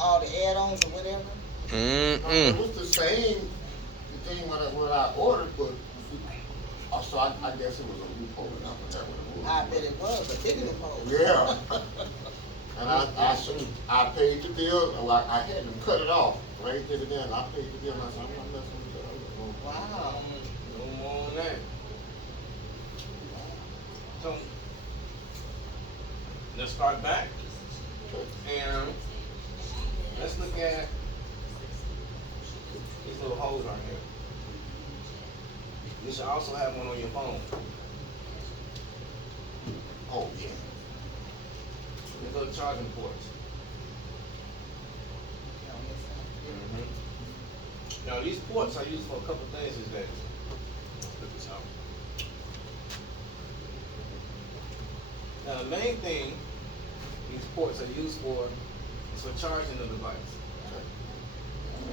all the add-ons or whatever. Mm-mm. It was the same thing when I ordered, but so I guess it was a loophole, and I forgot what it I was. bet it was a big loophole. Yeah. And I paid the bill. Well, I had them cut it off. Right there and then I paid the bill. And I said, I'm not messing with that. Wow. No more on that. So let's start back and let's look at these little holes right here. You should also have one on your phone. Oh yeah. These little charging ports. Now these ports are used for a couple things these days. Look this out. Now the main thing these ports are used for is for charging the device.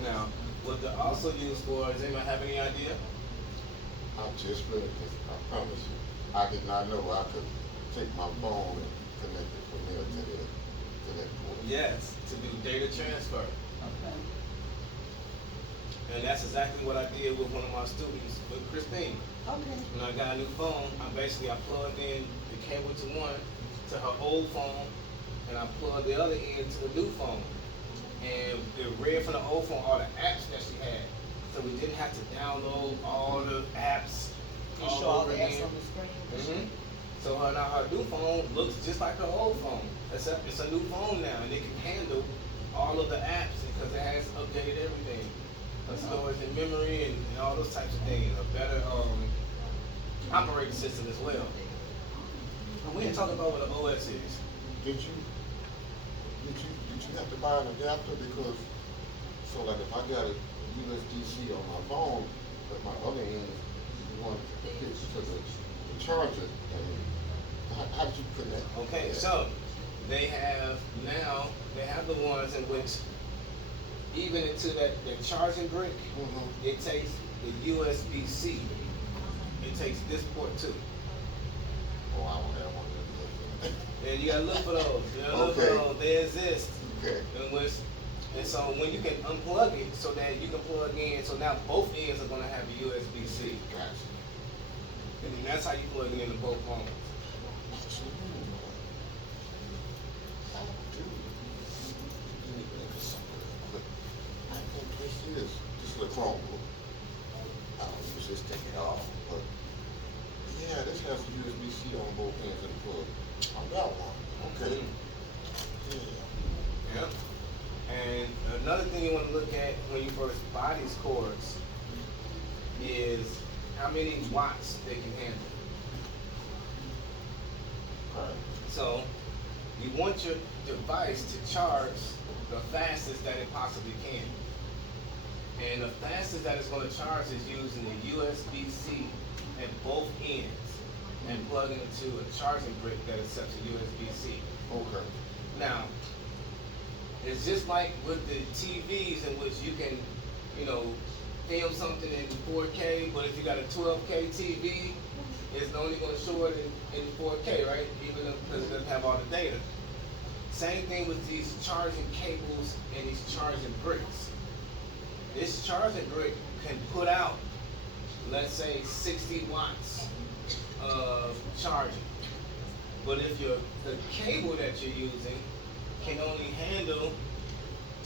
Now, what they're also used for, does anyone have any idea? I just read this. I promise you. I did not know I could take my phone and connect it from there to that port. Yes, to do data transfer. Okay. And that's exactly what I did with one of my students, with Christine. Okay. When I got a new phone, I plugged in the cable to one to her old phone, and I plugged the other end to the new phone. And it read from the old phone all the apps that she had. So we didn't have to download all the apps You all show all over the apps again. on the screen. hmm So her new phone looks just like her old phone, except it's a new phone now, and it can handle all of the apps because it has updated everything, storage and memory and all those types of things, a better operating system as well. But we ain't talking about what the OS is. Did you have to buy an adapter because so like if I got a USB-C on my phone, but my other end you want to get to the charger, and how did you put that? Okay, so they have the ones in which even into that charging brick, Mm-hmm. it takes the USB-C. It takes this port too. Oh, I don't have one of those. And you gotta look for those. You gotta look for Okay. those. They exist. Okay. And so when you can unplug it so that you can plug in, so now both ends are gonna have a USB-C. Gotcha. And then that's how you plug it into both phones. I think this is a Chromebook. I don't use this thing at all, but yeah, this has a USB-C on both ends of the plug. I got one. Okay. Yeah. Yeah. And another thing you want to look at when you first buy these cords is how many watts they can handle. Right. So you want your device to charge the fastest that it possibly can. And the fastest that it's going to charge is using the USB-C at both ends and plugging it into a charging brick that accepts a USB-C. Okay. Now, it's just like with the TVs in which you can, film something in 4K, but if you got a 12K TV, it's only going to show it in 4K, right? Even because it doesn't have all the data. Same thing with these charging cables and these charging bricks. This charging brick can put out, let's say, 60 watts of charging. But if the cable that you're using can only handle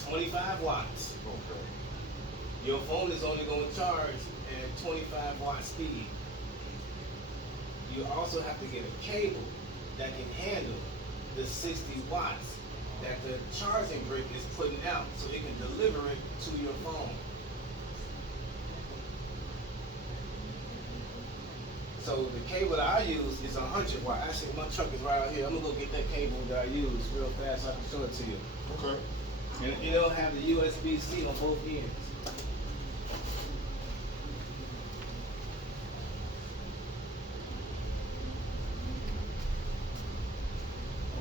25 watts, Okay. your phone is only going to charge at 25 watt speed. You also have to get a cable that can handle the 60 watts that the charging brick is putting out so it can deliver it to your phone. So the cable that I use is 100 watt. Actually, my truck is right out here. I'm gonna go get that cable that I use real fast so I can show it to you. Okay. And it'll have the USB-C on both ends.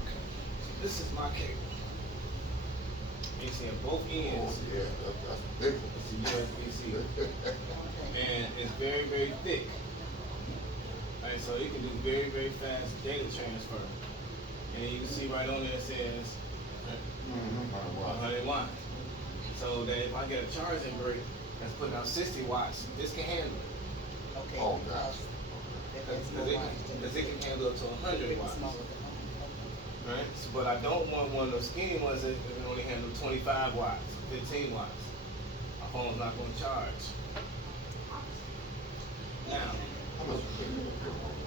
Okay. So this is my cable. You see on both Oh ends, yeah, that's a big one. it's a USB-C. And it's very, very thick. Right, so it can do very, very fast data transfer. And you can see right on there it says Mm-hmm. 100 watts. So that if I get a charging brick that's putting out 60 watts, this can handle it. Okay. Oh, gosh. Because it can handle up to 100 watts. Right? So, but I don't want one of those skinny ones that can only handle 25 watts, 15 watts. My phone's not going to charge. Now, How much you pay for that equipment?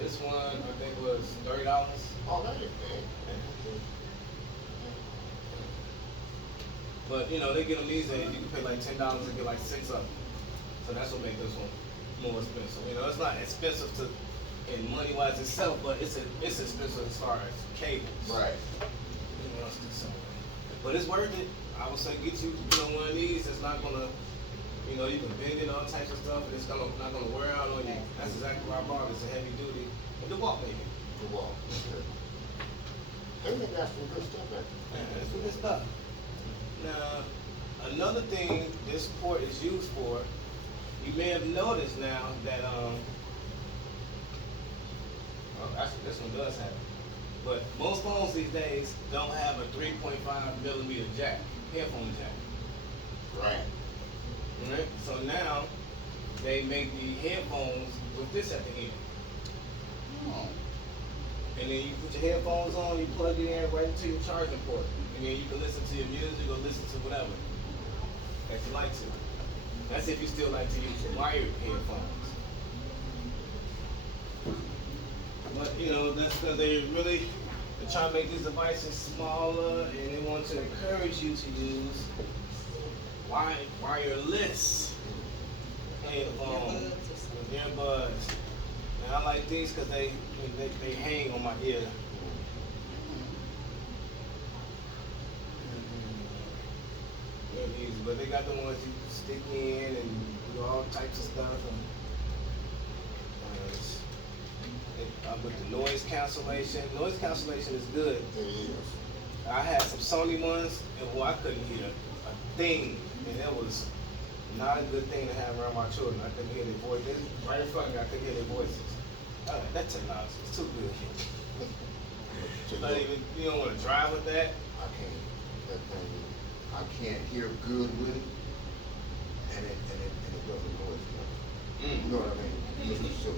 this one I think was $30. Oh, that ain't bad. But you know, they get them these days, you can pay like $10 and get like 6 of them. So that's what makes this one more expensive. You know, it's not expensive to in money wise itself, but it's expensive as far as cables. Right. You know, it's just something. But it's worth it. I would say get you, one of these that's not gonna, you can bend it, all types of stuff, and it's not gonna wear out on you. That's exactly why I bought it. It's a heavy duty. The walk maybe. The wall. Okay. They got some good stuff back there. Yeah, that's what this stuff. Now, another thing this port is used for, you may have noticed now that actually this one does have it. But most phones these days don't have a 3.5 millimeter jack, headphone jack. Right. Right? So now they make the headphones with this at the end. Oh. And then you put your headphones on, you plug it in right into your charging port. And then you can listen to your music or listen to whatever that you like to. That's if you still like to use wired headphones. But that's because they're trying to make these devices smaller, and they want to encourage you to use wireless headphones with earbuds. And I like these because they hang on my ear. They're easy, but they got the ones you stick in and do all types of stuff. With the noise cancellation. Noise cancellation is good. It is. I had some Sony ones, and I couldn't hear a thing, and that was not a good thing to have around my children. I couldn't hear their voices. Right in front of me, I couldn't hear their voices. That technology is too good. You don't want to drive with that. I can't. That thing, I can't hear good with it, and it doesn't know it's good. You know what I mean? So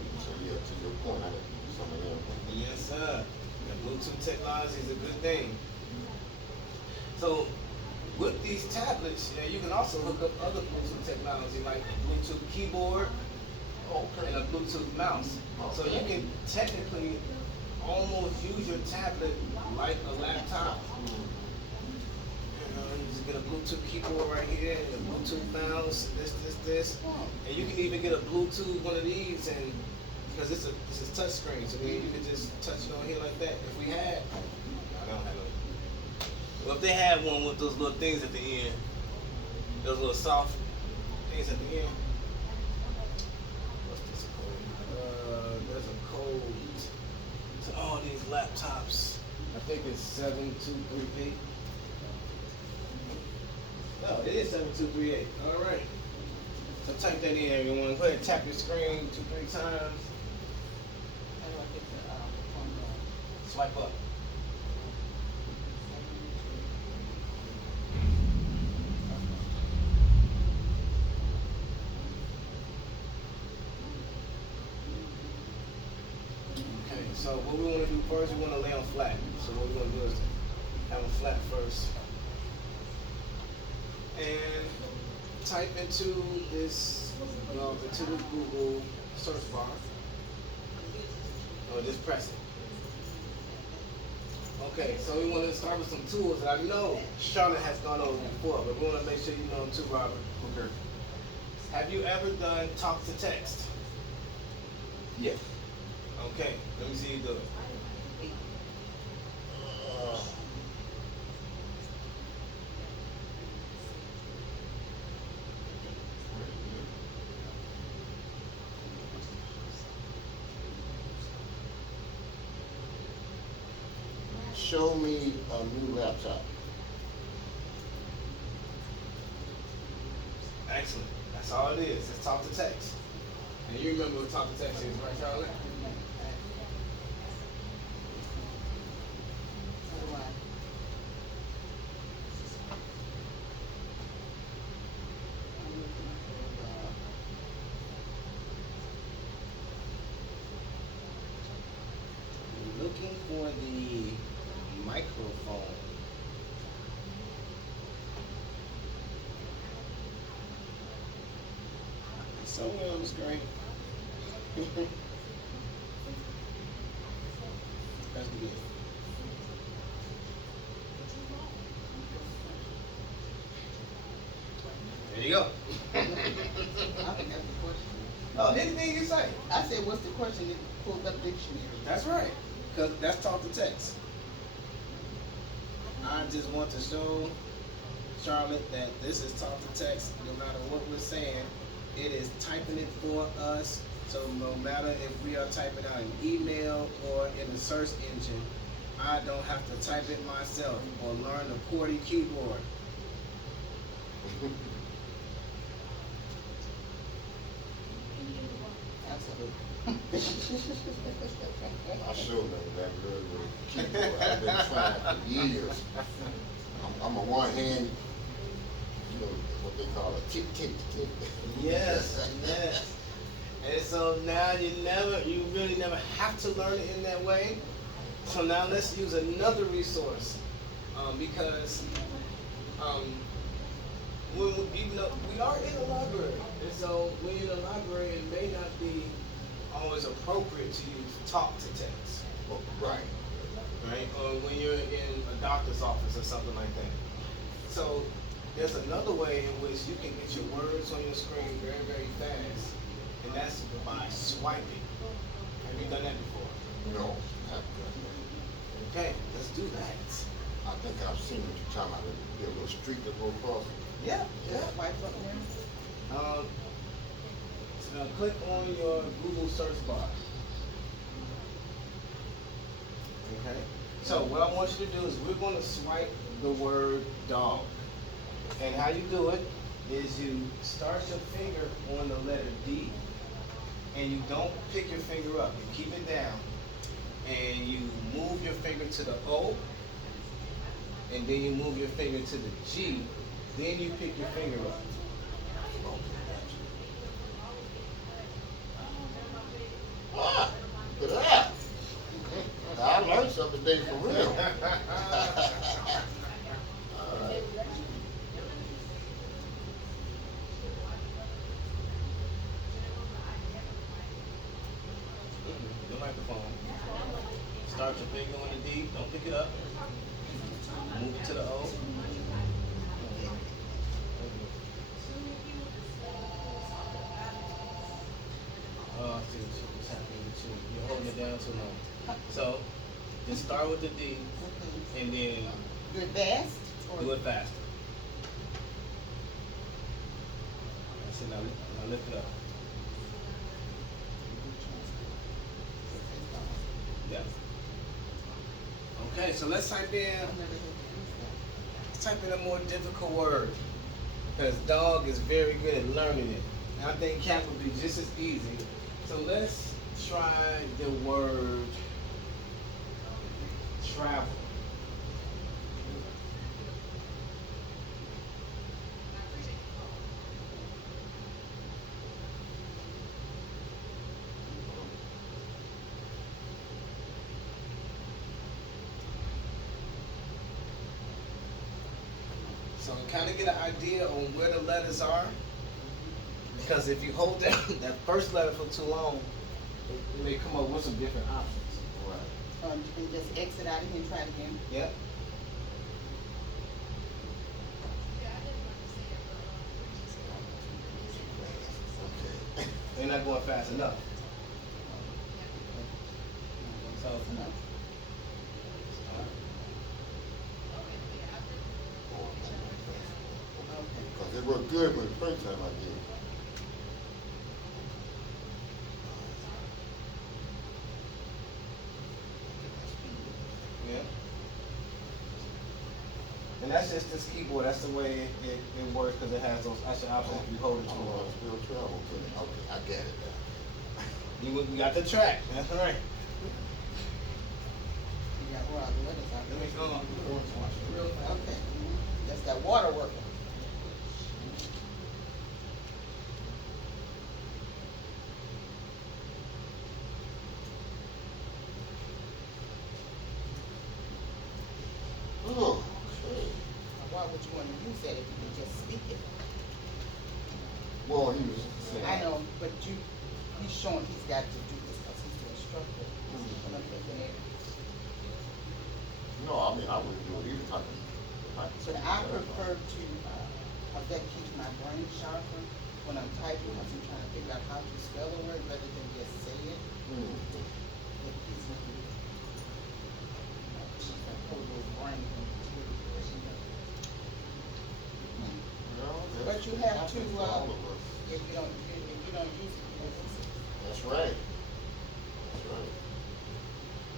yeah, to your point, I got some of them. Yes, sir. The Bluetooth technology is a good thing. So, with these tablets, you can also hook up other Bluetooth technology like a Bluetooth keyboard and a Bluetooth mouse. So you can technically almost use your tablet like a laptop. You just get a Bluetooth keyboard right here and a Bluetooth mouse, this. And you can even get a Bluetooth one of these, and because this is touch screen, so you can just touch it on here like that. If we had, I don't have no. Well, if they had one with those little things at the end, those little soft things at the end. What's this code? There's a code to all these laptops. I think it's 7238. No, it is 7238. All right. So type that in, everyone. Go ahead and tap your screen 2-3 times. Swipe up. Okay, so what we want to do first, we want to lay on flat. So what we're going to do is have a flat first. And type into this, into the Google search bar. Or just press it. Okay, so we want to start with some tools that I know Charlotte has gone over before, but we want to make sure you know them too, Robert. Okay. Have you ever done talk to text? Yes. Okay, let me see you do it. Show me a new laptop. Excellent. That's all it is. It's talk to text. And you remember what talk to text is, right, Charlotte? somewhere on the screen. That's good. There you go. I think that's the question. Oh, anything you say. I said, what's the question? It pulled up dictionary. That's right. Because that's talk to text. I just want to show Charlotte that this is talk to text. No matter what we're saying, it is typing it for us. So no matter if we are typing out an email or in a search engine, I don't have to type it myself or learn the QWERTY keyboard. Absolutely. I sure know that really keyboard. I've been trying for years. I'm a one hand, you know, what they call a tick. Yes, yes. And so now you really never have to learn it in that way. So now let's use another resource, because even though we are in a library, and so when you're in a library, it may not be always appropriate to use talk to text, Right. right? Or when you're in a doctor's office or something like that. So there's another way in which you can get your words on your screen very, very fast, and that's by swiping. Have you done that before? No. Okay, let's do that. I think I've seen what you're talking about. There's a little street that goes across. Yeah, yeah. White button there. So now click on your Google search bar. Okay. So what I want you to do is we're going to swipe the word dog. And how you do it is you start your finger on the letter D, and you don't pick your finger up. You keep it down, and you move your finger to the O, and then you move your finger to the G, then you pick your finger up. Ah, look at that. I learned something today for real. All right. The microphone. Start your finger on the D, don't pick it up. Move it to the O. Oh, I see what's happening with you. You're holding it down too long. So, just start with the D, and then Do it fast? Or do it faster. That's it, now lift it up. Yeah. Okay, so let's type in a more difficult word, because dog is very good at learning it. And I think cat would be just as easy. So let's try the word travel. So kind of get an idea on where the letters are, because if you hold down that first letter for too long, it may come up with some different options. Right. you can just exit out of here and try it again. Yep. Okay. They're not going fast enough. So, No. Because it worked good when the first time I did it. yeah. And that's just this keyboard. That's the way it works, because it has those extra options if you hold it too Oh, long. still travel. Okay, I get it now. You got the track. That's right. You got where all the letters are. Let me go on. Real fast. Okay. That's that water working. Oh, okay. Why would you want to use that if you can just speak it? Well, he was saying. I know, but he's showing he's got to do this because he's the instructor. And I'm thinking, No, I mean, I wouldn't do it either type of. but I prefer to, that keeps my brain sharper when I'm typing, because I'm trying to figure out how to spell a word rather than just say it. It keeps me, that whole little brain. But you have to, if you don't use it, you don't use it. That's right. That's right.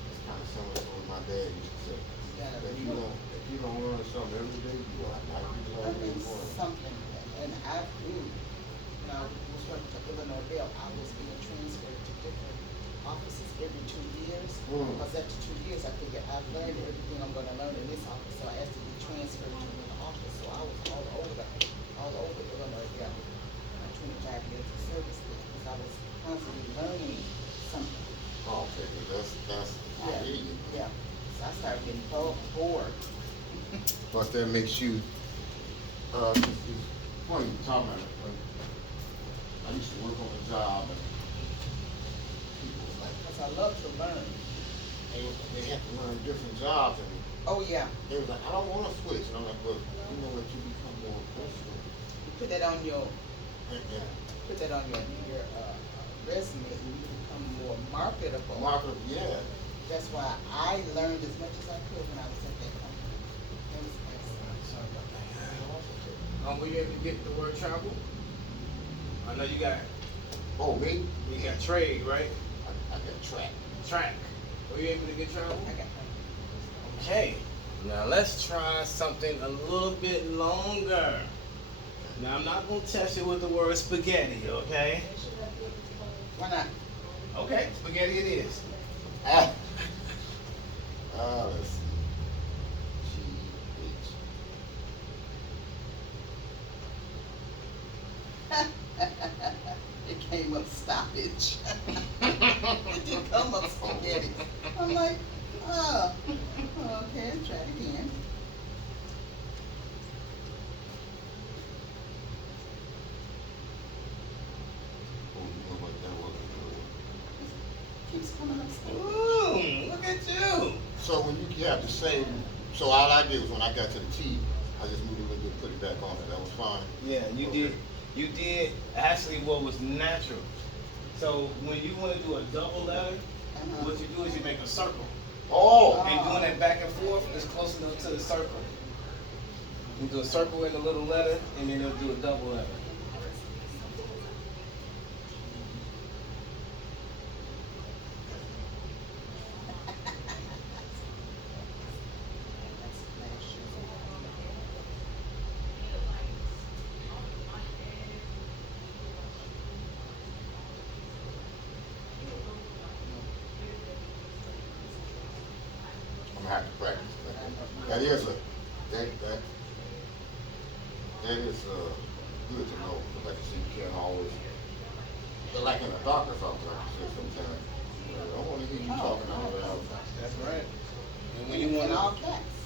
It's kind of similar to what my dad used to say. Yeah, If you don't learn something every day, you are not I mean, going to something, and I do, when I was working for Illinois Bell, I was being transferred to different offices every 2 years. Because after 2 years, I figured I've learned everything I'm gonna learn in this office, so I asked to be transferred to another office, so I was all over Illinois Bell. My 25 years of service there, because I was constantly learning something. Oh, okay, that's, I hear you. Yeah, so I started getting bored. But that makes you, it's funny talking about it. I used to work on a job and people was like, Because I love to learn. they had to learn different jobs and Oh, yeah. they was like, I don't wanna switch. And I'm like, well, you know what, you become more professional. You put that on your Yeah. resume, and you become more marketable. Market, yeah. That's why I learned as much as I could when I was at that company. It was excellent. Sorry about that. Were you able to get the word travel? I know you got Me? trade, right? I got track. Track. Were you able to get travel? I got Okay. Now let's try something a little bit longer. Now I'm not gonna test you with the word spaghetti, okay? Why not? Okay, spaghetti it is. Let's see. GH. It came up stoppage. It didn't come up spaghetti. I'm like, oh, okay, try it again. Oh, you know what, that wasn't good. Keeps coming up spaghetti. Ooh, look at you. So when you have the same, so all I did was when I got to the T, I just moved a little bit, put it back on it. That was fine. Yeah, you Okay. did. You did actually what was natural. So when you want to do a double letter, what you do is you make a circle. Oh, And doing that back and forth is close enough to the circle. You do a circle in the little letter, and then you'll do a double letter. I'm gonna have to practice. That is that is good to know. But like you said, you can't always. But like in a doctor's office, like you said, sometimes I don't want to hear you talking out loud. That's right. And when you In want all to, caps.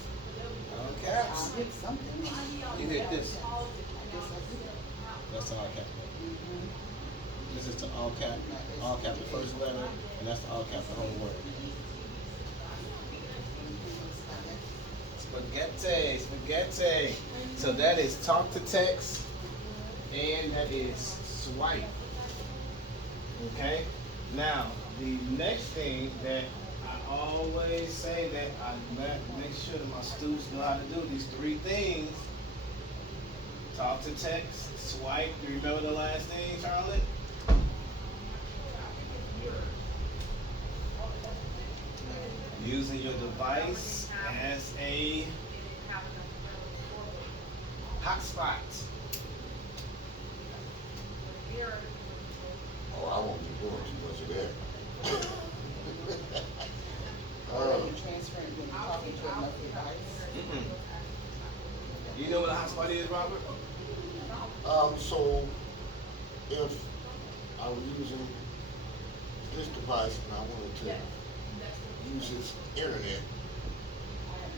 all caps, I hit something. you hit this. I guess I did. That's all cap. Mhm. This is to all cap the first letter, and that's to all cap the whole word. Spaghetti, spaghetti. So that is talk to text, and that is swipe. Okay? Now, the next thing that I always say that I make sure that my students know how to do these three things. Talk to text, swipe. Do you remember the last thing, Charlotte? Using your device as a hotspot. Oh, I won't be doing too much of that. Or when you're transferring, when you're talking to another device. You know what a hotspot is, Robert? So if I was using this device and I wanted to use its internet,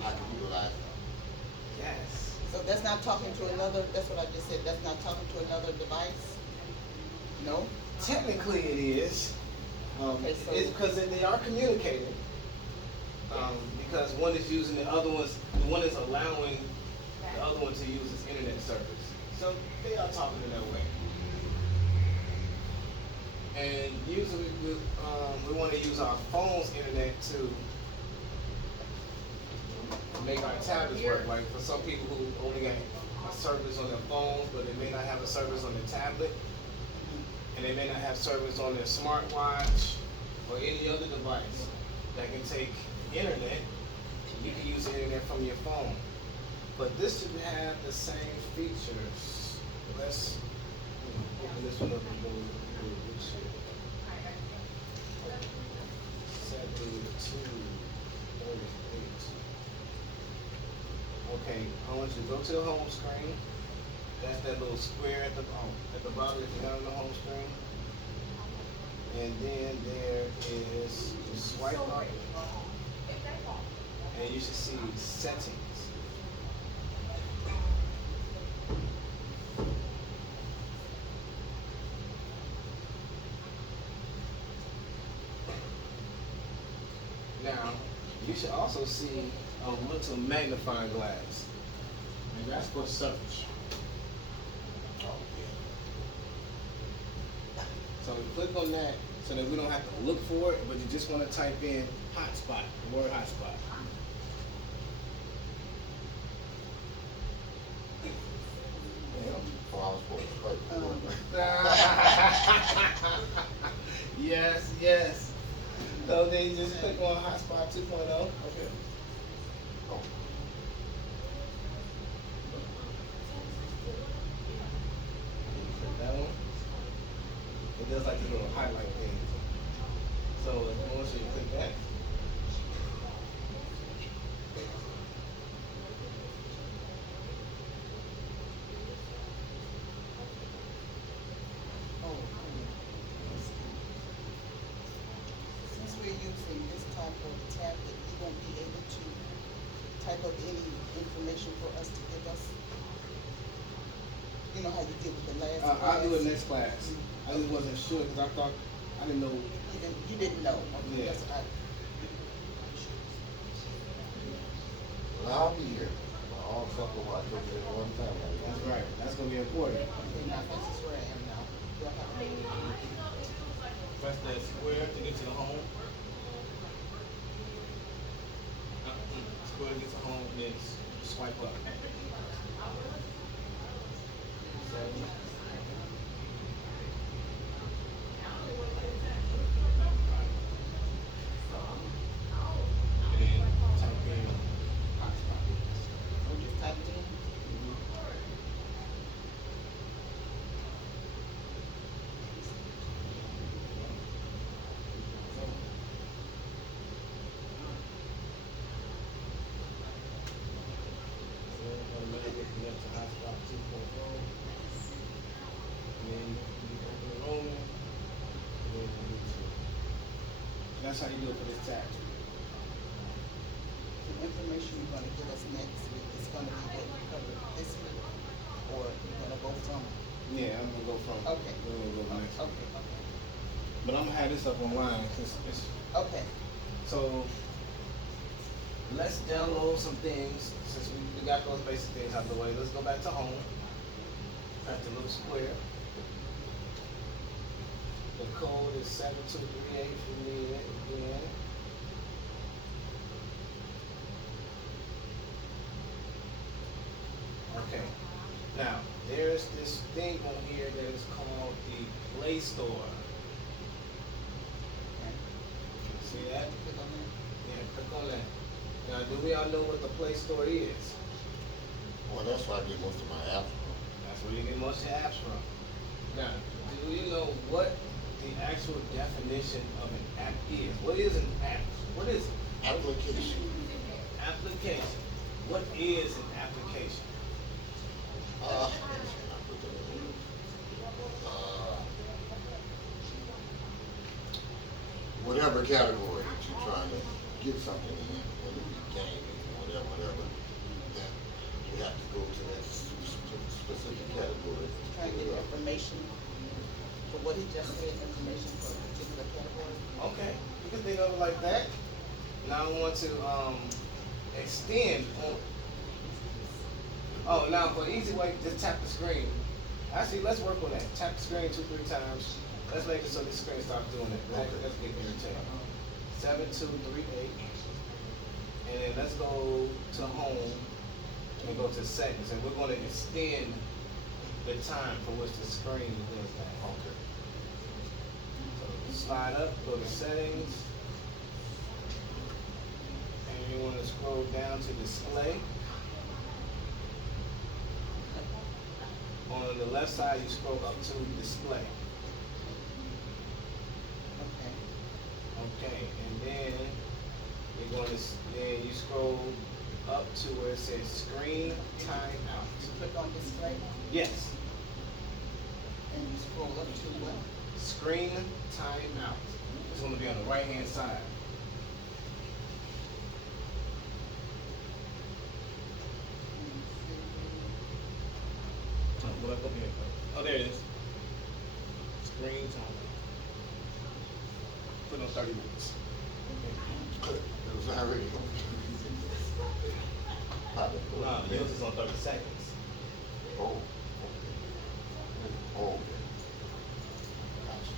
I can utilize it. Yes. So that's not talking to another, that's what I just said, that's not talking to another device? No? Technically, it is. Okay, so- It's because they are communicating. Because one is using the one is allowing the other one to use its internet service. So they are talking in that way. And usually we want to use our phone's internet to make our tablets work. Like for some people who only got a service on their phones, but they may not have a service on their tablet, and they may not have service on their smartwatch or any other device that can take internet. You can use the internet from your phone. But this should have the same features. Let's open this one up and go which here. 7238. Okay, I want you to go to the home screen. That's that little square at the bottom if you have on the home screen. And then there is swipe up. And you should see settings. Now, you should also see a little magnifying glass. And that's for search. So we click on that so that we don't have to look for it, but you just want to type in hotspot, the word hotspot. Yes, yes. So then you just click on hotspot 2.0. Okay. That one. It does like this little highlight thing. So once you click that. Since we're using this type of tablet, you won't be able to type up any information for us to give us? You know how you did with the last class? I'll do it next class. I just wasn't sure because I didn't know. You didn't know? Okay, Yeah. that's what Well, I'll be here. I'll fucking watch it at one time. That's right. That's gonna be important. okay, now this is where I am now. Do I have to- Press that square to get to the home. Square to get to home, then swipe up. Seven. And then type in hotspot. Oh, just type it in? So automatically connect to hotspot 2.0. And then you open the roaming. And then you do two. And that's how you do it for this tab. The information you're gonna give us next week is gonna be what we covered this week? Or you're gonna go from? Yeah, I'm gonna go from. Okay. We're gonna go next. Okay, okay. But I'm gonna have this up online. It's, Okay, so let's download some things since we got those basic things out of the way. Let's go back to home. Press the little square. The code is 7238 if you need it again. Okay. Now, there's this thing on here that is called the Play Store. okay. See that? Click on that. Yeah, click on that. Now, do we all know what the Play Store is? Well, that's where I get most of my apps from. That's where you get most of your apps from. Now, do you know what the actual definition of an app is? What is an app? What is it? Application. Application. What is an application? Uh, whatever category that you're trying to get something in, whether it be gaming or whatever, then you have to go to that specific category. Trying to get information for what he just said, information for a particular category. Okay, you can think of it like that. Now I want to extend on. Oh, now for easy way, just tap the screen. Actually, let's work on that. Tap the screen 2-3 times. Let's make it so the screen stops doing it. Let's get irritated. 7238. And then let's go to home and go to settings. And we're going to extend the time for which the screen does that. Okay. So slide up, go to settings. And you want to scroll down to display. On the left side, you scroll up to display. Okay. Okay, and then you're going to, then you scroll up to where it says screen timeout. Click on display Yes, and you scroll up to what? screen timeout. It's going to be on the right hand side. Oh, there it is. Screen timeout. Put on 30 minutes. It was already. No, yours is on 30 seconds. Oh, okay. Oh, okay. Gotcha.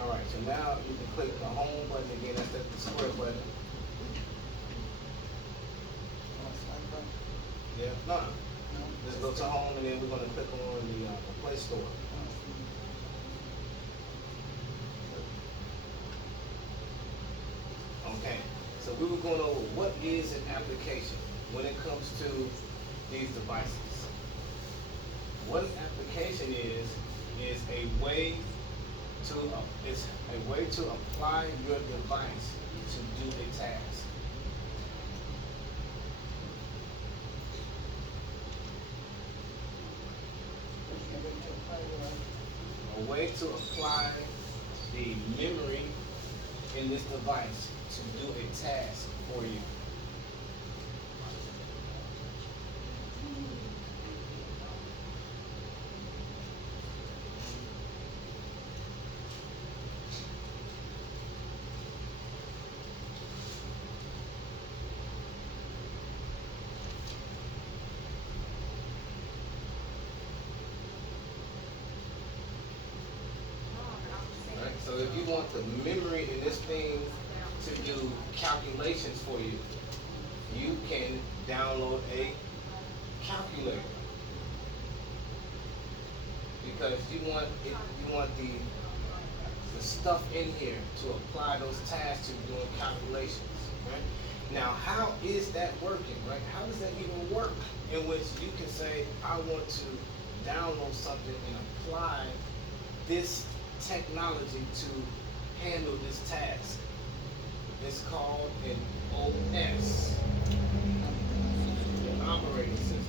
All right, so now you can click the home button again. That's the square button. Oh, swipe up. Yeah, no, No? let's go to home and then we're gonna click on the Play Store. Okay, so we were going over what is an application when it comes to these devices. What an application is a way to apply your device to do a task. A way to apply the memory in this device to do a task for you. Right? So if you want the memory in this thing to do calculations for you, you can download a calculator. Because you want the stuff in here to apply those tasks to doing calculations. Right? Now, how is that working? Right? How does that even work? In which you can say, I want to download something and apply this technology to handle this task. It's called an OS, an operating system.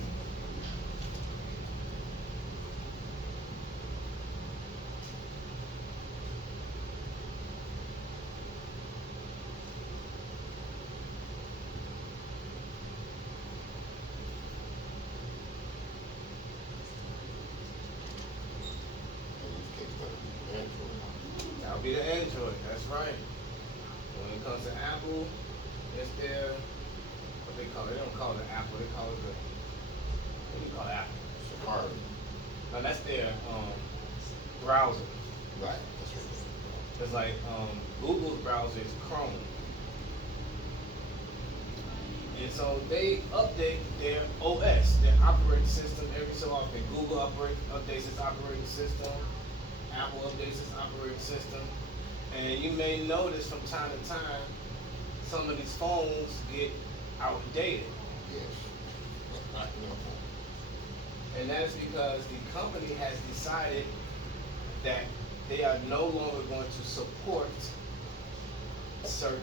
In this case, that'll be Android. That'll be the Android, that's right. When it comes to Apple, it's their, what they call it, they don't call it Apple, they call it the, what do you call Apple? Safari. No, that's their browser. Right, that's right. It's like Google's browser is Chrome. And so they update their OS, their operating system, every so often. Google updates its operating system. Apple updates its operating system. And you may notice from time to time, some of these phones get outdated. Yes. I know. And that is because the company has decided that they are no longer going to support certain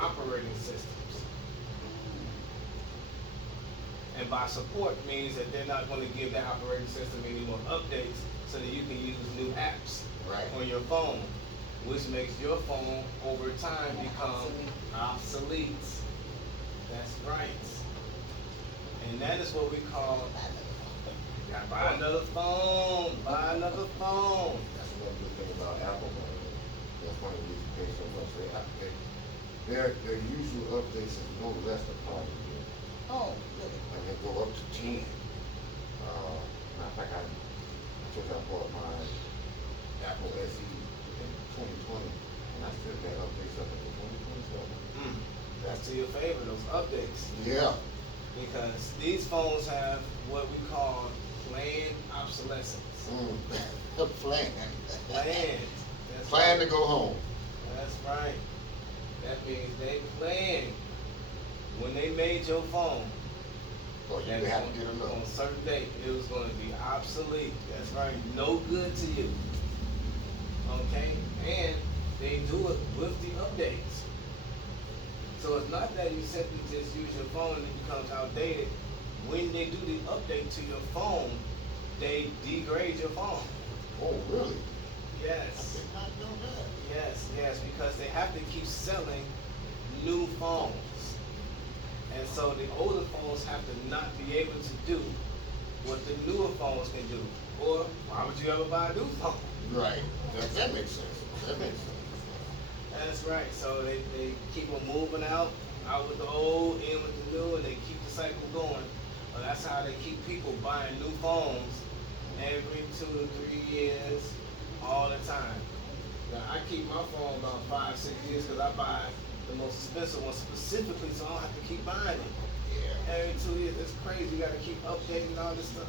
operating systems. And by support means that they're not going to give that operating system any more updates so that you can use new apps Right. on your phone. which makes your phone over time become obsolete. That's right. And that is what we call, buy another phone, buy another phone. That's another good thing about Apple, man. That's one of the reasons they pay so much. Their usual updates is no less than 5 years. Oh, really? And they go up to 10. Matter of fact, I took out bought my Apple SE in 2020, and I still got updates up until 2027. That's to your favor, those updates. Yeah. Because these phones have what we call planned obsolescence. Plan. Planned. That's Plan to right. go home. That's right. That means they planned when they made your phone. So you that have on- to get on another. a certain date, it was going to be obsolete. That's right. No good to you. Okay? And they do it with the updates. So it's not that you simply just use your phone and it becomes outdated. When they do the update to your phone, they degrade your phone. Oh, really? Yes. Did not know that. Yes, because they have to keep selling new phones. And so the older phones have to not be able to do what the newer phones can do. Or why would you ever buy a new phone? Right. That makes sense. That makes sense. That's right. So they keep them moving out with the old, in with the new, and they keep the cycle going. But that's how they keep people buying new phones every 2 to 3 years, all the time. Now I keep my phone about 5, 6 years because I buy the most expensive one specifically, so I don't have to keep buying it. Yeah. Every 2 years, it's crazy. You gotta keep updating all this stuff.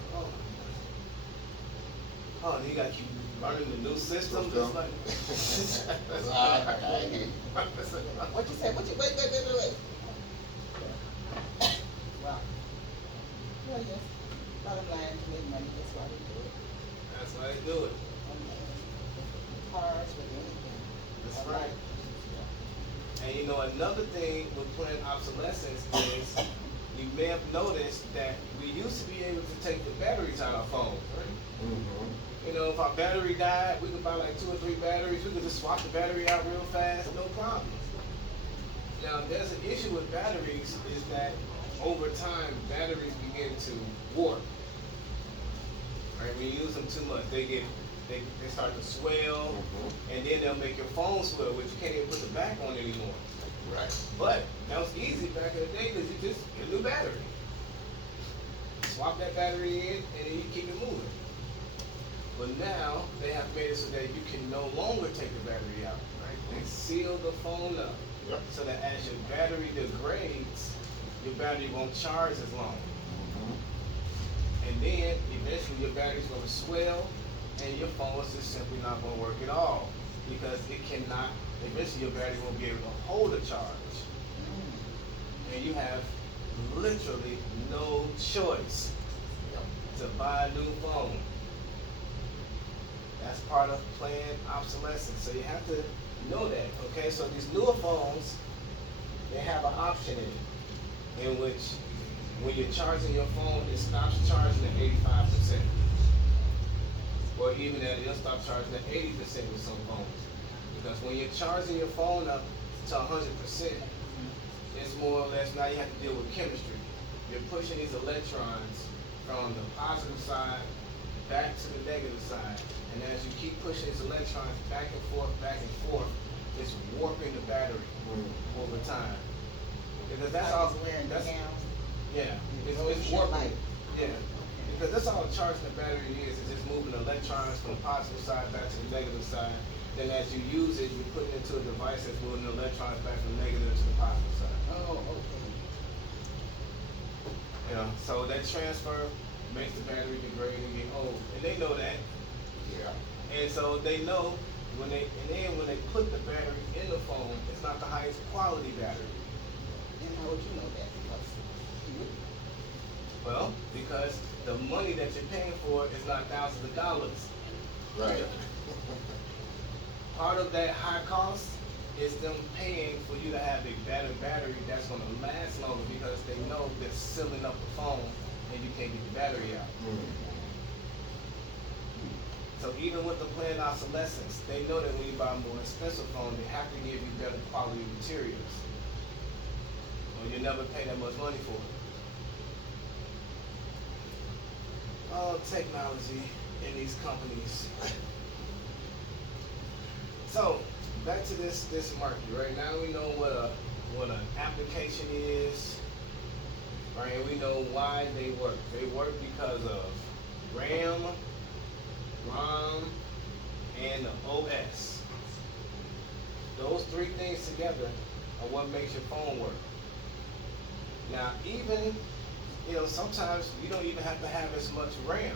Oh, and you gotta keep learning the new system. Just like. I hear you. What you say? Wait. Wow. Well, yes. Bottom line, to make money, that's why we do it. That's why they do it. With cars, with anything. That's All right. And you know, another thing with planned obsolescence is you may have noticed that we used to be able to take the batteries out of our phones, right? Mm-hmm. You know, if our battery died, we could buy like 2 or 3 batteries. We could just swap the battery out real fast, no problem. Now, there's an issue with batteries is that over time, batteries begin to warp. Right? When you use them too much, they start to swell, and then they'll make your phone swell, which you can't even put the back on anymore. Right. But that was easy back in the day because you just get a new battery. Swap that battery in, and then you keep it moving. But now they have made it so that you can no longer take the battery out. Right? They seal the phone up Yep. so that as your battery degrades, your battery won't charge as long. Mm-hmm. And then eventually your battery's going to swell, and your phone is just simply not going to work at all because it cannot. Eventually your battery won't be able to hold a charge, and you have literally no choice to buy a new phone. That's part of planned obsolescence. So you have to know that, okay? So these newer phones, they have an option in which when you're charging your phone, it stops charging at 85%. Or even that it'll stop charging at 80% with some phones. Because when you're charging your phone up to 100%, it's more or less, now you have to deal with chemistry. You're pushing these electrons from the positive side back to the negative side. And as you keep pushing these electrons back and forth, it's warping the battery over time. Because that's all. Wearing the That's, gown. yeah, it's Ocean warping. light. Yeah, because that's all charging the battery is just moving electrons from the positive side back to the negative side. Then as you use it, you put it into a device that's moving the electrons back from the negative to the positive side. Oh, okay. You know, so that transfer makes the battery degrade and get old, and they know that. Yeah. And so they know when they put the battery in the phone, it's not the highest quality battery. And how would you know that? Because you wouldn't. Well, because the money that you're paying for is not thousands of dollars. Right. Part of that high cost is them paying for you to have a better battery that's going to last longer because they know they're sealing up the phone and you can't get the battery out. So So even with the planned obsolescence, they know that when you buy a more expensive phone, they have to give you better quality materials, or you never pay that much money for it. Oh, technology in these companies. So back to this market. Right now we know what an application is, right? And we know why they work. They work because of RAM, ROM, and the OS. Those three things together are what makes your phone work. Now, even, sometimes you don't even have to have as much RAM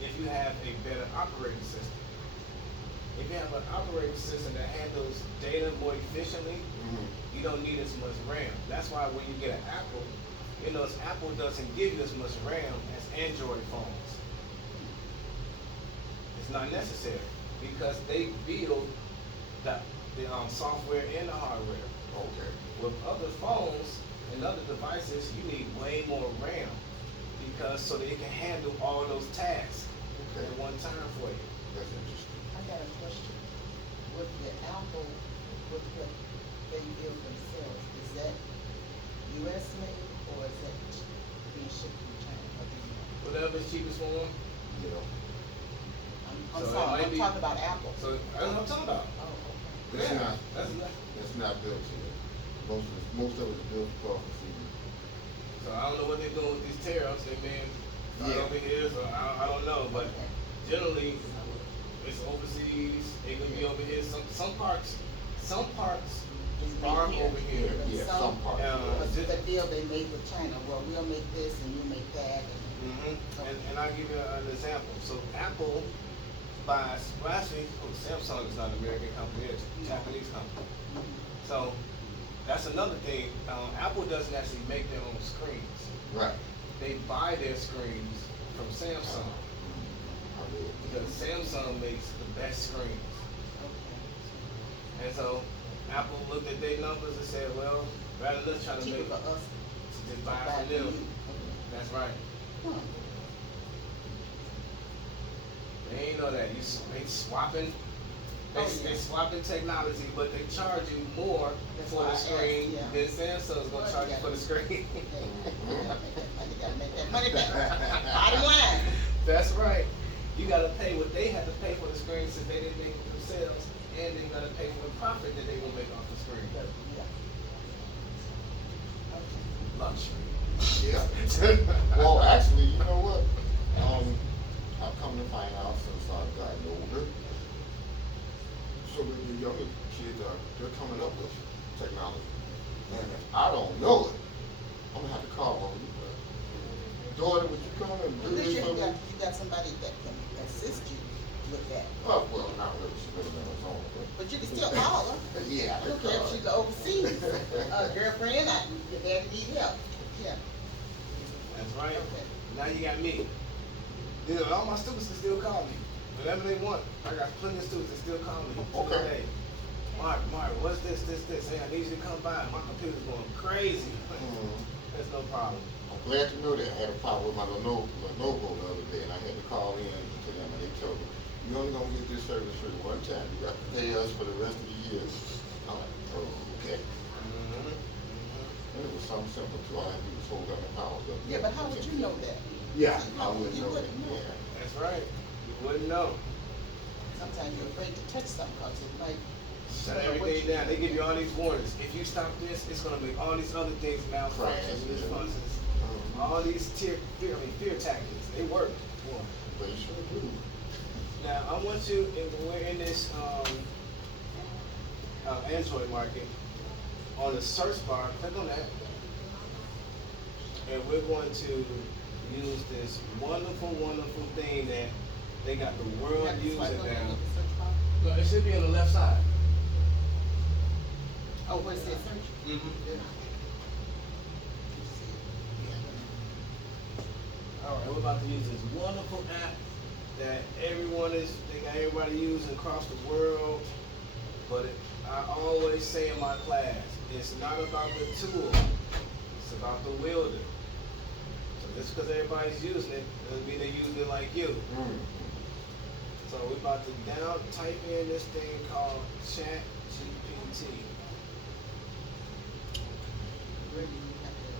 if you have a better operating system. If you have an operating system that handles data more efficiently, you don't need as much RAM. That's why when you get an Apple, Apple doesn't give you as much RAM as Android phones. It's not necessary because they build the software and the hardware. Okay. With other phones and other devices, you need way more RAM so that it can handle all those tasks at one time for you. That's interesting. I got a question. With the Apple, with what they build themselves, is that US made or is that being shipped from China? Or do you know? Whatever's cheapest for them. You know, I'm So it sorry, might I'm be- talking about Apple. So that's what I'm talking about. Oh, okay. it's Yeah, not, that's it's not built here. Most of it's built across the sea. So I don't know what they're doing with these tariffs. They may start Yeah. over here, so I don't know. But Okay. generally, it's overseas. It can be over here. Some parts It's made are here. over here. Yeah, Some- some parts. But the deal they made with China, well, we'll make this and you make that and. And I'll give you an example. So Apple buys, well actually, Samsung is not an American company, it's a Japanese company. So that's another thing. Apple doesn't actually make their own screens. Right. They buy their screens from Samsung I will. because Samsung makes the best screens. And so Apple looked at their numbers and said, well, rather than try to Cheaper make, for us. to just buy to from them. you. That's right. Hmm. They ain't know that. They swapping. They, Oh, yeah. they swapping technology, but they charge you more That's for why I the asked, screen yeah. than Samsung's gonna Well, charge you yeah. for the screen. You gotta make that money back. Bottom line. That's right. You gotta pay what they had to pay for the screen since they didn't make it themselves, and then you gotta pay for the profit that they will make off the screen. Yeah. Okay. Luxury. Yeah. Well, actually, you know what? I've come to find out since I've gotten older, so the younger kids they're coming up with technology. And if I don't know it, I'm gonna have to call one of you. Daughter, would you come and do At least this for me? you got somebody that can assist you with that. Oh, well, not really, she's living on her own, But you can still call her. yeah, I don't care if she's overseas. Girlfriend, your daddy need help. Yeah. That's right. Okay. Now you got me. All my students can still call me whenever they want. I got plenty of students that still call me. To this Okay. day. Mark, what's this? Hey, I need you to come by. My computer's going crazy. There's no problem. I'm glad to know that. I had a problem with my Lenovo the other day, and I had to call in to them, and they told me, "You only gonna get this service for the one time. You got to pay us for the rest of the year." I'm like, "Oh, okay." And it was something simple too. All I had to do was hold down the power. Yeah, but how would you know that? Yeah, You I wouldn't you know that. wouldn't know. Yeah. That's right. You wouldn't know. Sometimes you're afraid to touch something because it might. Shut Yeah, what everything you- down. They give you all these warnings. If you stop this, it's gonna make all these other things malfunction. Crash, yeah. Dysfunctions. All these fear tactics. They work. Boy. They sure do. Now I want you, we're in this Android market. On the search bar, click on that, and we're going to use this wonderful, wonderful thing that they got the You world have to using swipe up now. on the search bar. No, it should be on the left side. Oh, where it says search? Mm-hmm. Yeah. All right, we're about to use this wonderful app that they got everybody using across the world. But I always say in my class, it's not about the tool, it's about the wielder. So just because everybody's using it, doesn't mean they're using it like you. So we're about to down type in this thing called Chat GPT. Where do you have to,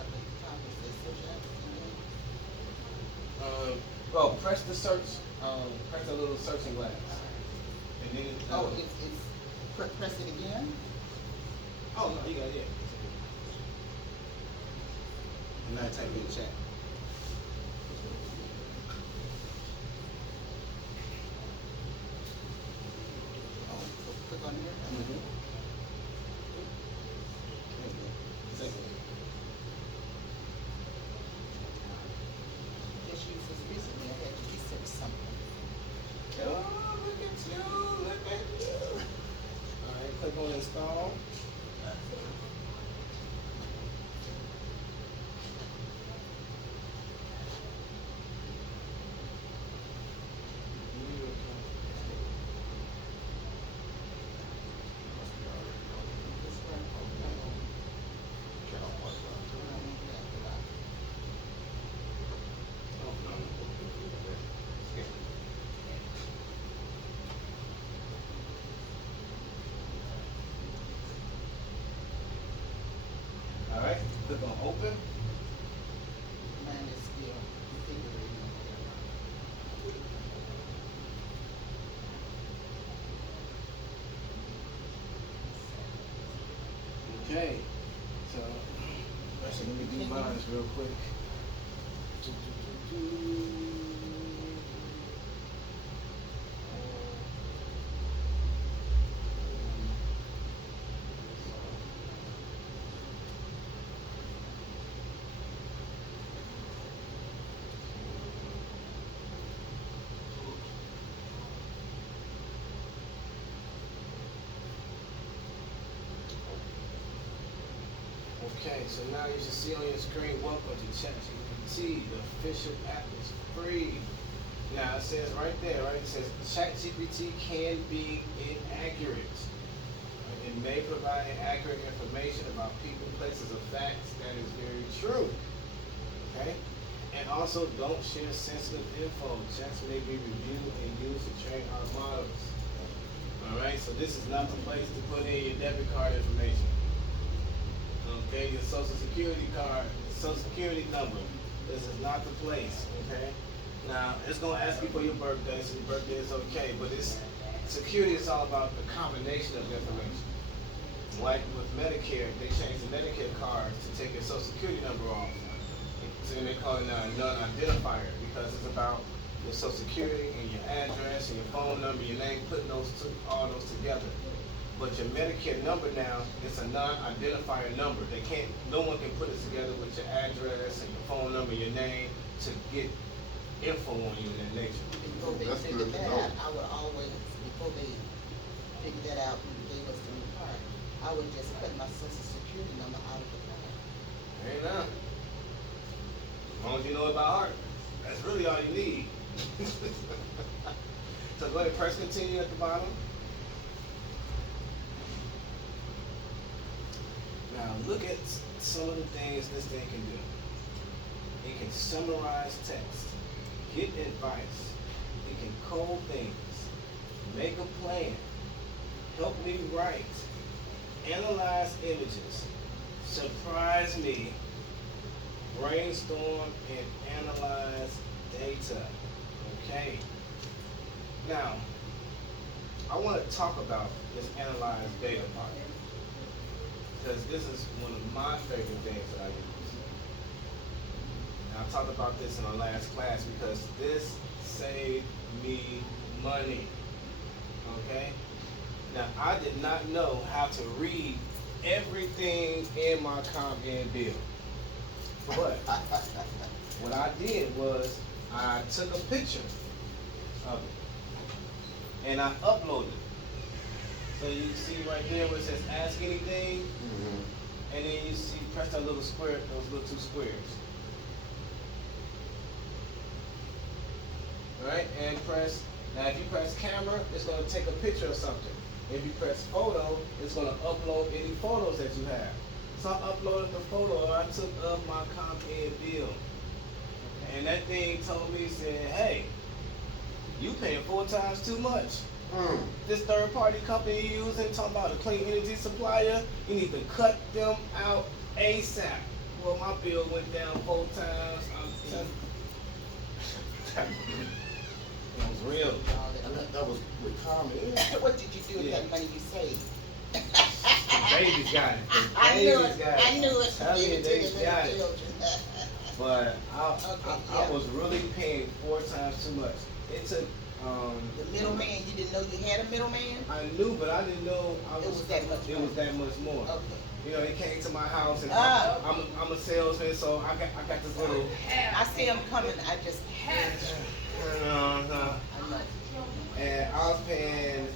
at the top it says social apps, Well, press the search, press the little searching glass. And then oh, it's, press it again? oh no, you got it. And now type in chat. Oh, so click on here. Mm-hmm. Second. Just used this recently, I had to research something. Oh, look at you, look at you. Alright, click on install. This one, Can I watch that? Alright, click on open. mine is still configuring. Okay, so actually let me do mine real quick. Okay, so now you should see on your screen, welcome to ChatGPT. The official app is free. Now it says right there, right? It says ChatGPT can be inaccurate. It may provide inaccurate information about people, places, or facts. That is very true. Okay? And also, don't share sensitive info. Chats may be reviewed and used to train our models. Alright, so this is not the place to put in your debit card information. Okay, your social security card, social security number. This is not the place, okay? Now, it's gonna ask you for your birthday, so your birthday is okay, but it's security is all about the combination of information. Like with Medicare, they changed the Medicare card to take your social security number off. So they call it now a non-identifier because it's about your social security and your address and your phone number, your name, putting all those together. But your Medicare number now is a non-identifier number. No one can put it together with your address and your phone number, your name to get info on you in that nature. Before they That's figured good to that know. out, I would always, before they figured that out and gave us the new card, I would just put my social security number out of the card. There you go. As long as you know it by heart, that's really all you need. So go ahead and press continue at the bottom. Now look at some of the things this thing can do. It can summarize text, get advice, it can code things, make a plan, help me write, analyze images, surprise me, brainstorm and analyze data. Okay. Now, I want to talk about this analyze data part because this is one of my favorite things that I use. And I talked about this in our last class because this saved me money. Okay? Now, I did not know how to read everything in my CompGen bill. But what I did was I took a picture of it and I uploaded it. So you see right there where it says ask anything, and then you see press that little square, those little two squares. Alright, and press, now if you press camera, it's going to take a picture of something. If you press photo, it's going to upload any photos that you have. So I uploaded the photo I took of my CompEd bill. And that thing told me, said, hey, you paying 4 times too much. Mm. This third party company you using, talking about a clean energy supplier, you need to cut them out ASAP. Well, my bill went down 4 times. I'm telling you. It was real. And that was with ComEd. What did you do with Yeah. that money you saved? Babies got it. The I knew babies it. got it. I knew it. Tell Give you, it to they the little got it. children. But I yeah. was really paying 4 times too much. It took, The middleman, you didn't know you had a middleman? I knew, but I didn't know It was that much It more. was that much more. Okay. You know, he came to my house and Ah. I'm a salesman, so I got this little. I see him coming, I just, Uh, I know. and I was paying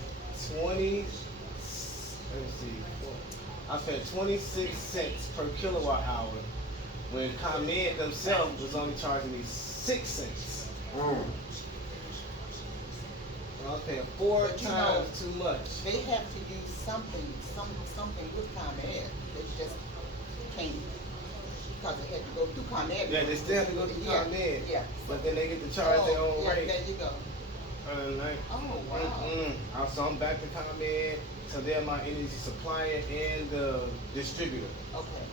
20. Let me see. I was paying 26 cents per kilowatt hour, when ComEd themselves was only charging me 6 cents. Mm. So I was paying 4 But you times know, too much. They have to use something with ComEd. They just can't, because they had to go through ComEd. Yeah, they still have to go through Yeah, ComEd. Yeah. But then they get to charge their own yeah, rate. there you go. Like, Oh, wow. So I'm back to ComEd, so they're my energy supplier and the distributor. Okay.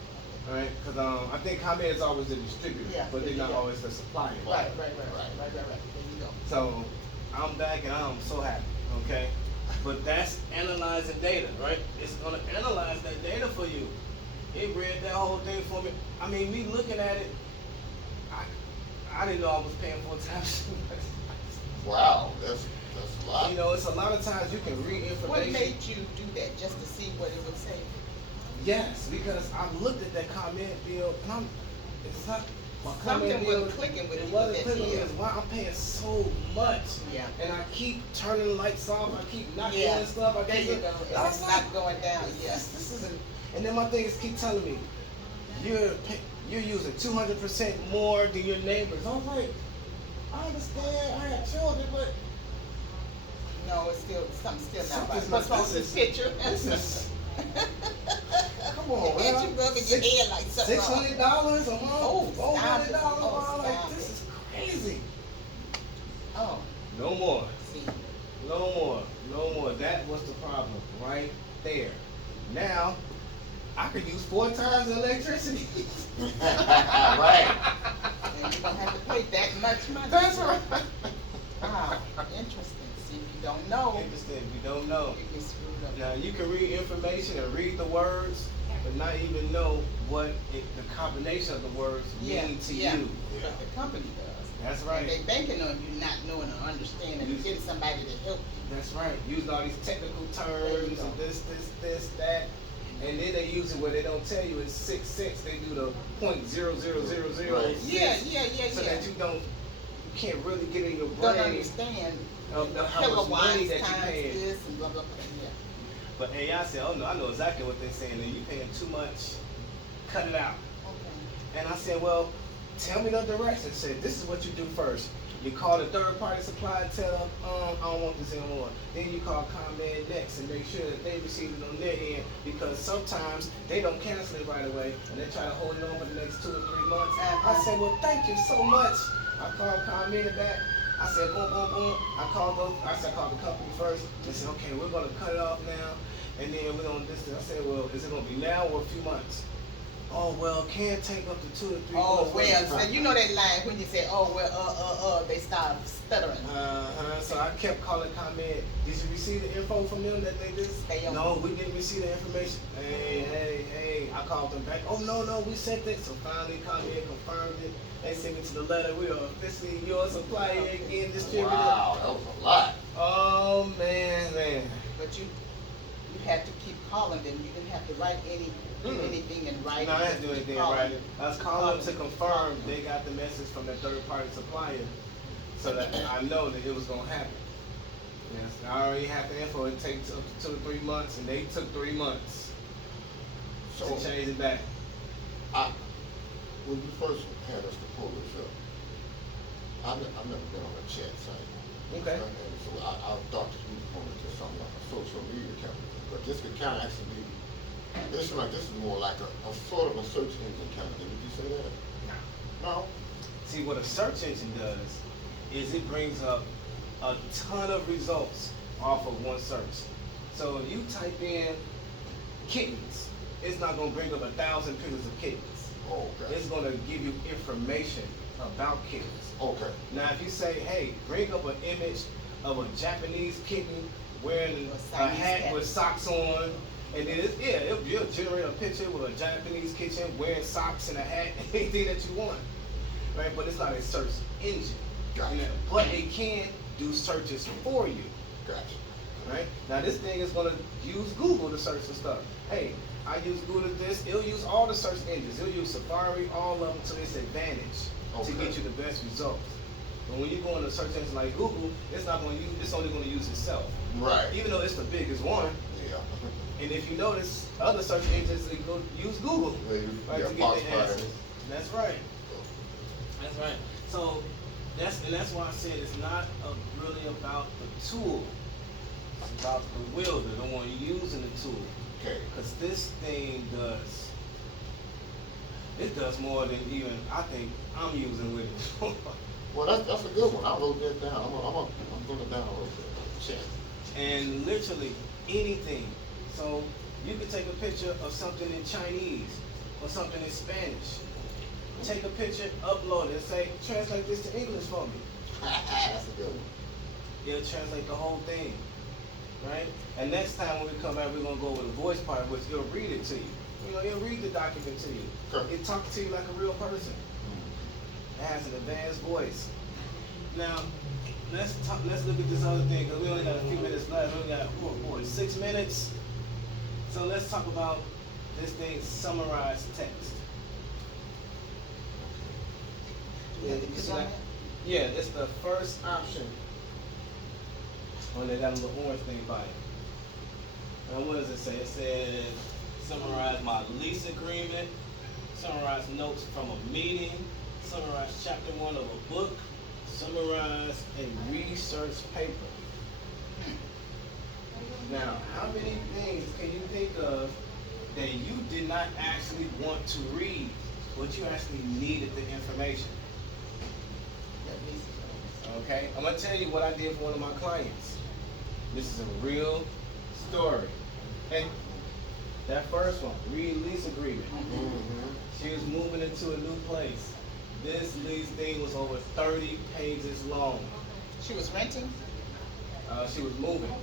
Alright, because I think ComEd is always the distributor, Yeah, but they're not yeah. always the supplier. Right. There you go. So I'm back and I'm so happy, okay? But that's analyzing data, right? It's gonna analyze that data for you. It read that whole thing for me. I mean, me looking at it, I didn't know I was paying 4 times too much. Wow, that's a lot. You know, it's a lot of times you can read information. What made you do that, just to see what it would say? Yes, because I looked at that ComEd bill and it's not my Something ComEd bill. wasn't clicking with It you wasn't with that clicking with bill. me. Is why I'm paying so much. Yeah. And I keep turning the lights off. I keep not Yeah. doing stuff. I There keep you go. I And was it's like, not going down, yeah. This isn't. And then my thing is keep telling me you're using 200% more than your neighbors. I was like, I understand. I have children, but No, it's still, something's still not right. Something's What's not- wrong with this this picture? this is. Come on, Ain't man. you rubbing your head like something wrong? $600 a month. Oh, stop $400 it. a Oh, month. Like stop this it. is crazy. Oh, No more. see. No more. No more. That was the problem right there. Now, I could use 4 times the electricity. Right. And you don't have to pay that much money. That's right. Wow, interesting. See, if you don't know, Interesting. If you don't know. you get screwed up. Now, you can read information and read the words, but not even know what the combination of the words mean to you. But the company does. That's And right. they banking on you not knowing or understanding and getting somebody to help you. That's right. Using all these technical There you terms go. and this, that. And then they use it where they don't tell you it's 6 cents. They do the .00000. Right. Yeah. So that you can't really get in your Don't brain understand of how much money kilowatts that you times paying. this and blah, blah, blah, yeah. But AI said, oh no, I know exactly what they're saying. That you paying too much. Cut it out. Okay. And I said, well, tell me the direction. Said, this is what you do first. You call the third party supplier and tell them, I don't want this anymore. Then you call ComEd next and make sure that they receive it on their end, because sometimes they don't cancel it right away and they try to hold it on for the next 2 or 3 months. I said, well, thank you so much. I called ComEd back. I said, boom, boom, boom. I called the company first. They said, okay, we're gonna cut it off now, and then we're gonna this. I said, well, is it gonna be now or a few months? Oh, well, it can take up to 2 or 3 Oh, months. well, so you know that line when you say, oh, well, they start stuttering. So I kept calling ComEd. Did you receive the info from them that they did? They No, we didn't receive the information. Hey. I called them back. Oh, no, we sent it. So finally ComEd confirmed it. They sent me to the letter. We are officially your supplier again, distributor. Wow, that was a lot. Oh, man. But you had to keep calling them. You didn't have to write anything in writing. No, I didn't do Just keep anything in calling. writing. I was calling to confirm they got the message from the third party supplier so that I know that it was going to happen. Yes, I already have the info. It takes up to 2 to 3 months, and they took 3 months So, to change it back. when you first had us to pull this up, I've never been on a chat site. Okay. And so I thought that you wanted to something like a social media company, but this could kind of actually be, this is more like a sort of a search engine kind of thing. Would you say that? No. See, what a search engine does is it brings up a ton of results off of one search. So if you type in kittens, it's not gonna bring up 1,000 pictures of kittens. Okay. It's gonna give you information about kittens. Okay. Now, if you say, hey, bring up an image of a Japanese kitten wearing Or a Siamese hat cat. with socks on, and then it'll generate a picture with a Japanese kitten wearing socks and a hat, anything that you want, right? But it's not a search engine. Gotcha. You know, but it can do searches for you, Gotcha. right? Now, this thing is gonna use Google to search for stuff. Hey, I use Google this. It'll use all the search engines. It'll use Safari, all of them to its advantage to Okay. get you the best results. But when you go into a search engine like Google, it's not going to use. It's only going to use itself. Right. Even though it's the biggest one. Yeah. And if you notice, other search engines they go use Google, Yeah, right, yeah, to get the Foxfire. answers. That's right. That's right. So that's why I said it's not really about the tool. It's about the wielder, the one using the tool. Okay. Because this thing does, it does more than even I think I'm using with it. Well, that's a good one. I wrote that down. I'm going to download that. Check. And literally anything. So you could take a picture of something in Chinese or something in Spanish. Take a picture, upload it, and say, translate this to English for me. That's a good one. It'll translate the whole thing. Right? And next time when we come back, we're going to go with the voice part, which it'll read it to you. You know, it'll read the document to you. Okay. It'll talk to you like a real person. It has an advanced voice. Now, let's look at this other thing, because we only got a few minutes left. We only got 6 minutes. So let's talk about this thing, summarized text. Yeah, you see that? Yeah, it's the first option on that little orange thing by it. Now what does it say? It says summarize my lease agreement, summarize notes from a meeting, summarize chapter 1 of a book, summarize a research paper. Now, how many things can you think of that you did not actually want to read, but you actually needed the information? Okay, I'm gonna tell you what I did for one of my clients. This is a real story. And that first one, lease agreement. Mm-hmm. She was moving into a new place. This lease thing was over 30 pages long. She was renting? She was moving.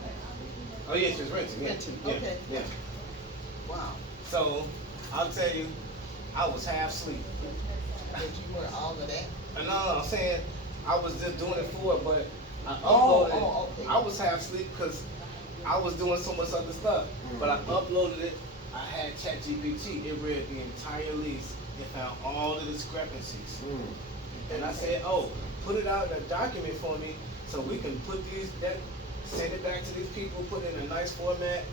Oh yeah, she was renting. Yeah. Renting, Yeah. okay. Yeah. Wow. So I'll tell you, I was half asleep. But you were all of that? No, I'm saying I was just doing it for it, but I Oh, uploaded. okay. I was half asleep because I was doing so much other stuff. But I uploaded it. I had ChatGPT. It read the entire lease. It found all the discrepancies. And I said, oh, put it out in a document for me so we can put send it back to these people, put it in a nice format.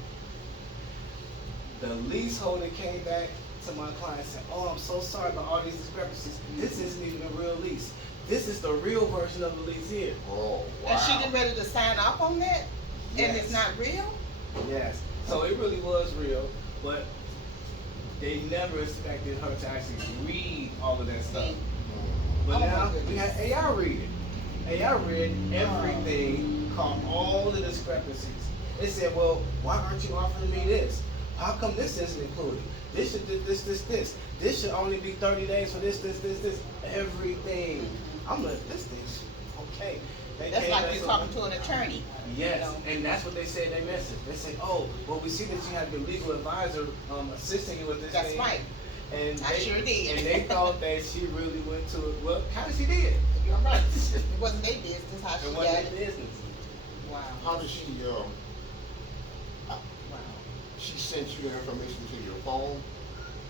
The leaseholder came back to my client and said, oh, I'm so sorry about all these discrepancies. This isn't even a real lease. This is the real version of the lease here. Oh, wow. And she getting ready to sign off on that? And Yes. it's not real? Yes. So it really was real, but they never expected her to actually read all of that stuff. But Oh my now we goodness. had AI read it. AI read everything, caught all the discrepancies. It said, well, why aren't you offering me this? How come this isn't included? This should do this. This should only be 30 days for this. Everything. I'm like, this thing's okay. They That's came like back you so- talking to an attorney. Yes, You know? and that's what they said in their message. They said, oh, well, we see that you have your legal advisor assisting you with this That's thing. right. And I they, sure did. And they thought that she really went to it. Well, kind of she did. You're right. It wasn't their business how she It got wasn't it. business. Wow. How did she, Wow. she sent you the information to your phone?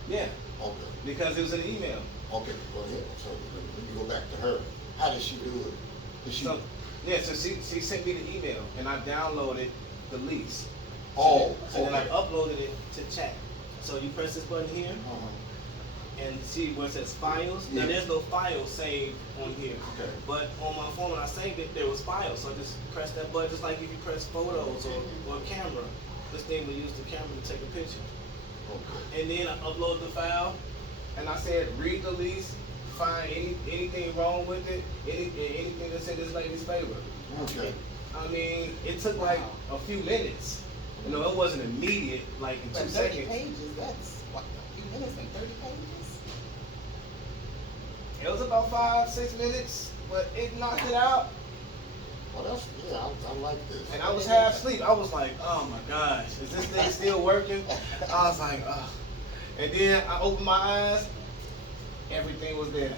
Yeah, Okay. because it was an email. Okay, go ahead. So let me go back to her. How did she do it? Did she? So, yeah, so she sent me the email, and I downloaded the lease. Oh, So then I okay. uploaded it to chat. So you press this button here, and see where it says files. Now Yeah. there's no file saved on here. Okay. But on my phone when I saved it, there was files. So I just press that button, just like if you press photos or camera. This thing will use the camera to take a picture. Okay. And then I upload the file, and I said read the lease, find anything wrong with it, anything that's in this lady's favor. Okay. I mean, it took like a few minutes. You know, it wasn't immediate, like in But 2 30 seconds. pages, that's what, a few minutes and 30 pages? It was about 5, 6 minutes, but it knocked it out. Well, that's, yeah, I like this. And I was half asleep. I was like, oh my gosh, is this thing still working? I was like, oh. And then I opened my eyes, everything was there.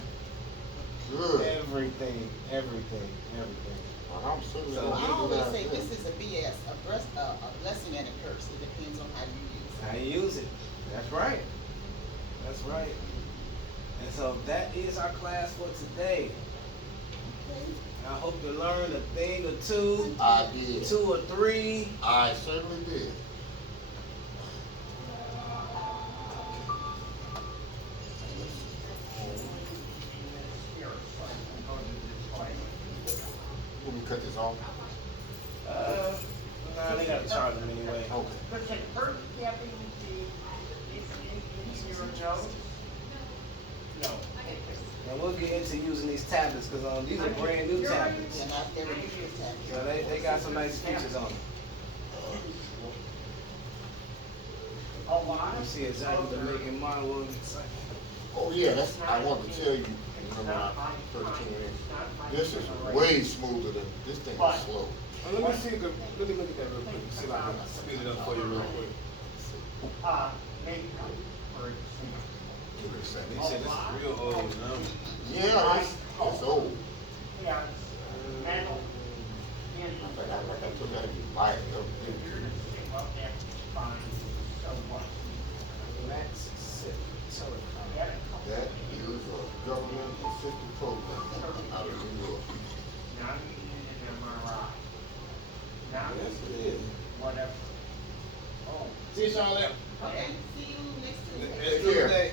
Good. Everything. Well, I'm certainly So- gonna I do always that. say this is a BS, a blessing and a curse. It depends on how you use it. How you use it. That's right. That's right. And so that is our class for today. I hope you learned a thing or two, I did. 2 or 3. I certainly did. Let me cut this off. Nah, they gotta charge them anyway. Okay. Listen, first stepping into your nose. No. And we'll get into using these tablets, because these are brand new tablets. And I've never used this So tablet. they got some nice features on them. A lot You of. see exactly the make and model. Oh, yeah, that's, I wanted to tell you, when I first came in, this is way smoother than, this thing is slow. Let me see, let me look at that real quick, see if I can speed it up for you real quick. Maybe, for Give it a second. They said this is real old, no? Yeah, it's old. yeah, metal. I think I took that and buy it. Well, that's fine, so what? Max Telecom. Yeah. That is a government-assisted program out of New York. Not even an MRI. Not Yes, it is. whatever. Oh. See you, Charlotte. Okay, see you next Tuesday. Next Take care. Tuesday.